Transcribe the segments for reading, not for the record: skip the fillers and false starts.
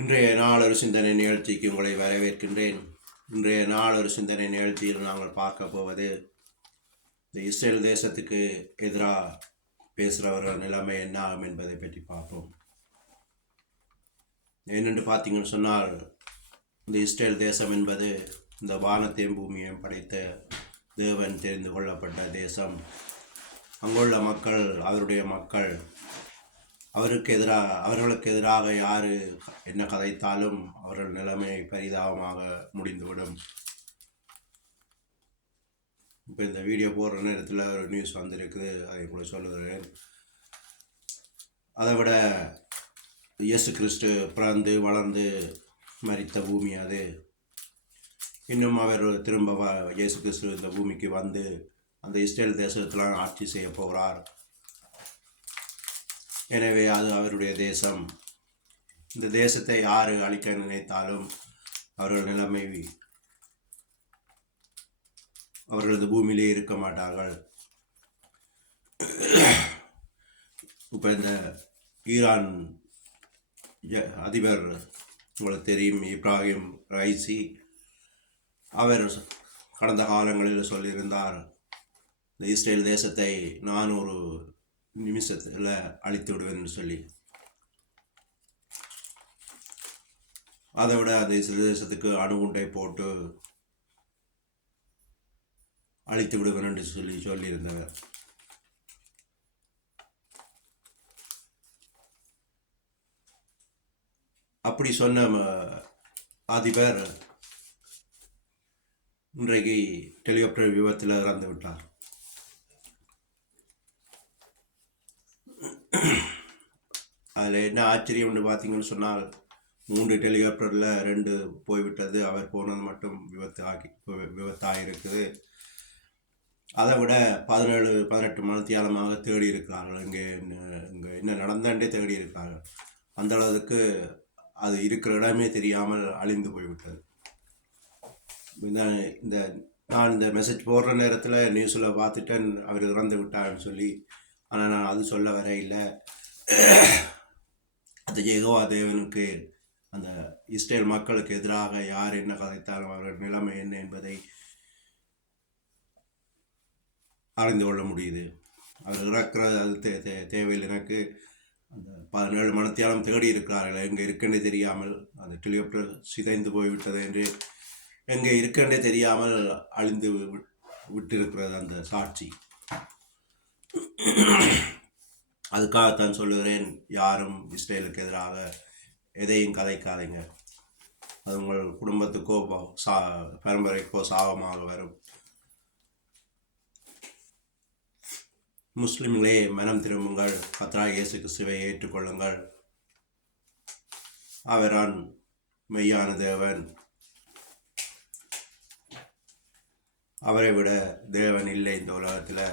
இன்றைய நாளொரு சிந்தனை நிகழ்ச்சிக்கு உங்களை வரவேற்கின்றேன். இன்றைய நாளொரு சிந்தனை நிகழ்ச்சியில் நாங்கள் பார்க்க போவது இந்த இஸ்ரேல் தேசத்துக்கு எதிராக பேசுகிறவர்கள் நிலைமை என்ன ஆகும் என்பதை பற்றி பார்ப்போம். என்னென்று பார்த்தீங்கன்னு சொன்னால், இந்த இஸ்ரேல் தேசம் என்பது இந்த வானத்தையும் பூமியையும் படைத்த தேவன் தெரிந்து கொள்ளப்பட்ட தேசம். அங்குள்ள மக்கள் அவருடைய மக்கள். அவர்களுக்கு எதிராக யார் என்ன கதைத்தாலும் அவர்கள் நிலைமை பரிதாபமாக முடிந்துவிடும். இப்போ இந்த வீடியோ போடுற நேரத்தில் ஒரு நியூஸ் வந்திருக்குது, அதை கூட சொல்லுகிறேன். அதை விட இயேசு கிறிஸ்து பிறந்து வளர்ந்து மரித்த பூமி அது. இன்னும் அவர் திரும்ப இயேசு கிறிஸ்து இந்த பூமிக்கு வந்து அந்த இஸ்ரேல் தேசத்தில் ஆட்சி செய்ய போகிறார். எனவே அது அவருடைய தேசம். இந்த தேசத்தை யார் அழிக்க நினைத்தாலும் அவர்கள் நிலைமை அவர்களது பூமியிலே இருக்க மாட்டார்கள். இப்போ இந்த ஈரான் அதிபர் உங்களுக்கு தெரியும், இப்ராஹிம் ரைசி, அவர் கடந்த காலங்களில் சொல்லியிருந்தார், இந்த இஸ்ரேல் தேசத்தை 400 நிமிஷத்தில் அழித்து விடுவேன்னு சொல்லி. அதை விட அந்த இஸ்ரேல் தேசத்துக்கு அணுகுண்டை போட்டு அழித்து விடுவேன் என்று சொல்லியிருந்தவர். அப்படி சொன்ன அதிபர் இன்றைக்கு ஹெலிகாப்டர் விபத்தில் இறந்து விட்டார். அதில் என்ன ஆச்சரியம்னு பார்த்தீங்கன்னு சொன்னால், 3 ஹெலிகாப்டரில் 2 போய்விட்டது. அவர் போனது மட்டும் விபத்தாக இருக்குது. அதை விட 17-18 மணித்தியாலமாக தேடி இருக்கிறார்கள். இங்கே என்ன நடந்தாண்டே தேடி இருக்கிறார்கள். அந்த அளவுக்கு அது இருக்கிற இடமே தெரியாமல் அழிந்து போய்விட்டது. நான் இந்த மெசேஜ் போடுற நேரத்தில் நியூஸில் பார்த்துட்டேன் அவர் இறந்து விட்டார்னு சொல்லி. ஆனால் நான் அது சொல்ல வர இல்லை. அந்த யெகோவா தேவனுக்கு அந்த இஸ்ரேல் மக்களுக்கு எதிராக யார் என்ன கதைத்தாலும் அவர்கள் நிலைமை என்ன என்பதை அறிந்து கொள்ள முடியுது. அவர் இறக்குறது அது தேவையில். எனக்கு அந்த 17 மணித்தியாலம் தேடி இருக்கிறார்கள். எங்கே இருக்குன்னே தெரியாமல், அந்த ஹெலிகாப்டர் சிதைந்து போய்விட்டது என்று எங்கே இருக்குன்னே தெரியாமல் அழிந்து விட்டிருக்கிறது அந்த சாட்சி. அதுக்காகத்தான் சொல்லுகிறேன், யாரும் இஸ்ரேலுக்கு எதிராக எதையும் கதைக்காதீங்க. அது உங்கள் குடும்பத்துக்கோ பரம்பரைக்கோ சாபமாக வரும். முஸ்லிம்களே, மனம் திரும்புங்கள், கர்த்தராகிய இயேசு கிறிஸ்துவை ஏற்றுக்கொள்ளுங்கள். அவரான் மெய்யான தேவன். அவரை விட தேவன் இல்லை இந்த உலகத்தில்.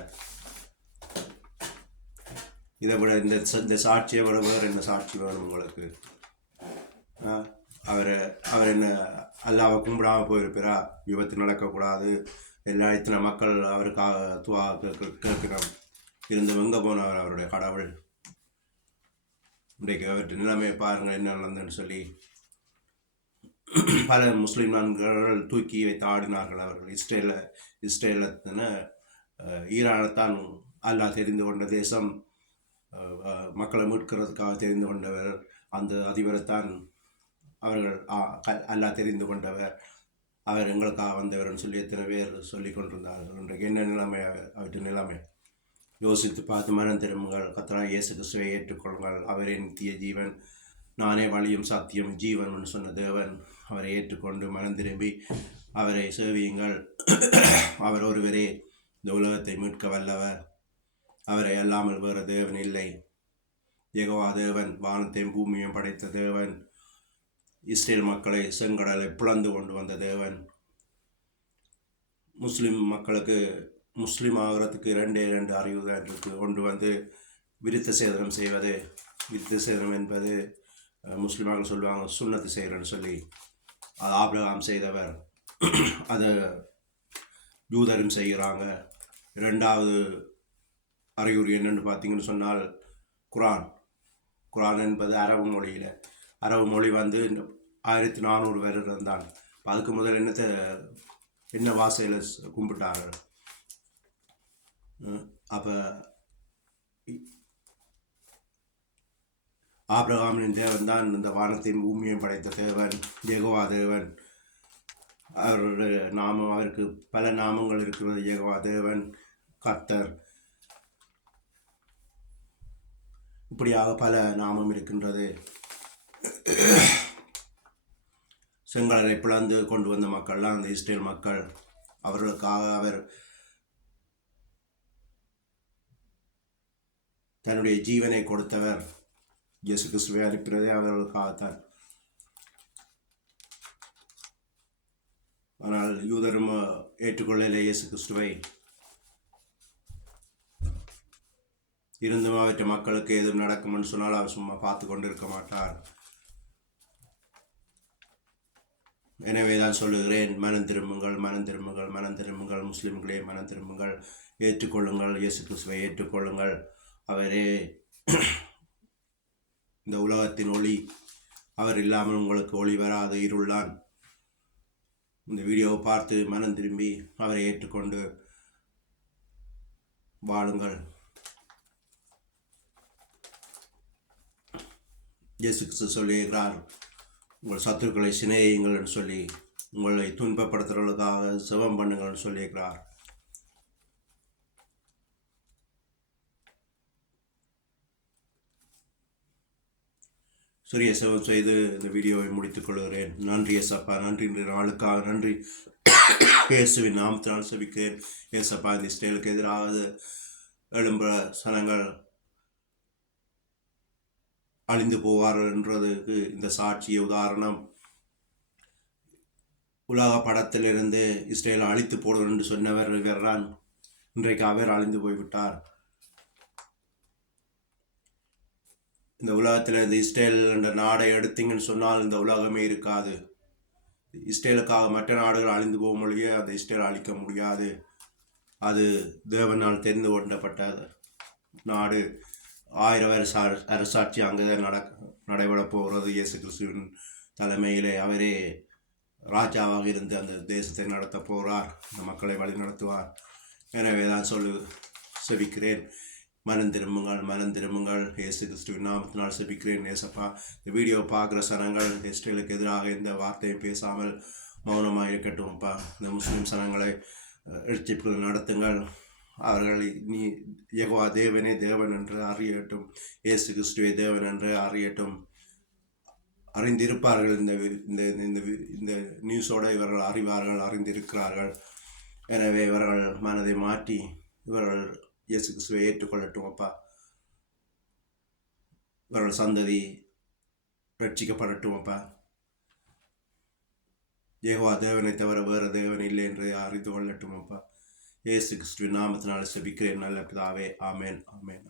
இதை விட இந்த சாட்சியை விட வேறு என்ன சாட்சி வேணும் உங்களுக்கு? அவர் என்ன அல்லாவை கும்பிடாமல் போயிருப்பாரா? விபத்து நடக்கக்கூடாது, எல்லா இத்தனை மக்கள் அவருக்காக துவா கேட்கிறோம் இருந்து எங்கே போனவர் அவருடைய கடவுள்? இன்றைக்கு அவர்கிட்ட நிலைமையை பாருங்கள் என்ன நடந்ததுன்னு சொல்லி. பல முஸ்லீம் நான்கள் தூக்கி வைத்து ஆடினார்கள். அவர்கள் இஸ்ரேலத்தின ஈரானைத்தான் அல்லாஹ் தெரிந்து கொண்ட தேசம், மக்களை மீட்கிறதுக்காக தெரிந்து கொண்டவர் அந்த அதிபரைத்தான் அவர்கள் அல்லாஹ் தெரிந்து கொண்டவர், அவர் எங்களுக்காக வந்தவர்னு சொல்லி எத்தனை பேர் சொல்லி கொண்டிருந்தார்கள். இன்றைக்கு என்ன நிலைமை அவருடைய நிலைமை? யோசித்து பார்த்து மனம் திரும்புங்கள், கர்த்தராகிய இயேசு கிறிஸ்துவை ஏற்றுக்கொள்ளுங்கள். அவரே நித்திய ஜீவன், நானே வழியும் சத்தியம் ஜீவன் சொன்ன தேவன். அவரை ஏற்றுக்கொண்டு மனம் திரும்பி அவரை சேவியுங்கள். அவர் ஒருவரே இந்த உலகத்தை மீட்க வல்லவர். அவரை அல்லாமல் வேறு தேவன் இல்லை. யெகோவா தேவன், வானத்தையும் பூமியையும் படைத்த தேவன், இஸ்ரேல் மக்களை செங்கடலை பிளந்து கொண்டு வந்த தேவன். முஸ்லிம் மக்களுக்கு முஸ்லீம் ஆகிறதுக்கு 2 அறிவு தான் இருக்கு. கொண்டு வந்து விருத்த சேதனம் செய்வது. விருத்த சேதனம் என்பது முஸ்லிமாக சொல்லுவாங்க சுன்னத்து செய்கிறன்னு சொல்லி. அது ஆபிரகாம் செய்தவர், அதை யூதரும் செய்கிறாங்க. 2வது அறிகுறி என்னென்னு பார்த்தீங்கன்னு சொன்னால், குரான் என்பது அரபு மொழியில் அரபு மொழி வந்து 1400 வருடம் தான். அதுக்கு முதல் என்ன வாசையில் கும்பிட்டார்கள். அப்போ ஆபிரகாமின் தேவன் தான் இந்த வானத்தையும் பூமியையும் படைத்த தேவன், யெகோவா தேவன். அவருடைய நாமம், அவருக்கு பல நாமங்கள் இருக்கிறது. யெகோவா தேவன், கர்த்தர், இப்படியாக பல நாமம் இருக்கின்றது. செங்கடலை பிளந்து கொண்டு வந்த மக்கள்லாம் அந்த இஸ்ரேல் மக்கள். அவர்களுக்காக அவர் தன்னுடைய ஜீவனை கொடுத்தவர். இயேசு கிறிஸ்துவை அனுப்பினதே அவர்களுக்காகத்தான். ஆனால் யூதரும் ஏற்றுக்கொள்ளலை இயேசு கிறிஸ்துவை. இருந்தும் அவற்றை மக்களுக்கு எதுவும் நடக்கும்னு சொன்னால் அவர் சும்மா பார்த்து கொண்டு இருக்க மாட்டார். எனவே தான் சொல்லுகிறேன், மனம் திரும்புங்கள், மனம் திரும்புங்கள், மனம் திரும்புங்கள். முஸ்லிம்களே மனம் திரும்புங்கள், ஏற்றுக்கொள்ளுங்கள், இயேசு கிறிஸ்துவை ஏற்றுக்கொள்ளுங்கள். அவரே இந்த உலகத்தின் ஒளி. அவர் இல்லாமல் உங்களுக்கு ஒளி வராது, இருளான். இந்த வீடியோவை பார்த்து மனம் திரும்பி அவரை ஏற்றுக்கொண்டு வாழுங்கள். இயேசு கிறிஸ்து சொல்லுகிறார், உங்கள் சத்துருக்களை சிநேகியுங்கள் சொல்லி, உங்களை துன்பப்படுத்துறவர்களுக்காக செபம் பண்ணுங்கள் சொல்லியிருக்கிறார். சிறிய செபம் செய்து இந்த வீடியோவை முடித்துக் கொள்கிறேன். நன்றி ஏசப்பா, நன்றி இன்றைய நாளுக்காக நன்றி. இயேசுவின் நாமத்தினால் செபிக்கிறேன். ஏசப்பா, இந்த இஸ்ரேலுக்கு எதிராக எழும்புற சனங்கள் அழிந்து போவார்கள் என்றதுக்கு இந்த சாட்சிய உதாரணம். உலக படத்திலிருந்து இஸ்ரேலை அழித்து போடுவர் என்று சொன்னவர் இவர்தான். இன்றைக்கு அவர் அழிந்து போய்விட்டார். இந்த உலகத்தில் இந்த இஸ்ரேல் என்ற நாடை எடுத்தீங்கன்னு சொன்னால் இந்த உலகமே இருக்காது. இஸ்ரேலுக்காக மற்ற நாடுகள் அழிந்து போகும் மொழியே அந்த இஸ்ரேல் அழிக்க முடியாது. அது தேவனால் தெரிந்து கொண்டப்பட்ட நாடு. 1000 வருஷ அரசாட்சி அங்குதான் நடைபெற போகிறது. இயேசு கிறிஸ்துவின் தலைமையிலே அவரே ராஜாவாக இருந்து அந்த தேசத்தை நடத்த போகிறார், அந்த மக்களை வழி நடத்துவார். எனவே தான் செபிக்கிறேன், மனம் திரும்புங்கள், மனம் திரும்புங்கள். இயேசு கிறிஸ்துவின் நாமத்தினால் செபிக்கிறேன். ஏசப்பா, இந்த வீடியோ பார்க்குற சனங்கள் இஸ்ரேலுக்கு எதிராக எந்த வார்த்தையும் பேசாமல் மௌனமாக இருக்கட்டும். அப்பா, இந்த முஸ்லீம் சனங்களை எழுச்சிப்புகள் நடத்துங்கள். அவர்கள் நீ யெகோவா தேவனே தேவன் என்று அறியட்டும், இயேசு கிறிஸ்துவே தேவன் என்று அறியட்டும். அறிந்திருப்பார்கள். இந்த நியூஸோடு இவர்கள் அறிவார்கள், அறிந்திருக்கிறார்கள். எனவே இவர்கள் மனதை மாற்றி இவர்கள் இயேசு கிறிஸ்துவை ஏற்றுக்கொள்ளட்டும். அப்பா, இவர்கள் சந்ததி ரட்சிக்கப்படட்டும். அப்பா, யெகோவா தேவனை தவிர வேறு தேவன் இல்லை என்று அறிந்து கொள்ளட்டும். அப்பா, இயேசு கிறிஸ்துவின் நாமத்தினால் செபிக்கிறேன் நல்ல பிதாவே. ஆமேன், ஆமேன்.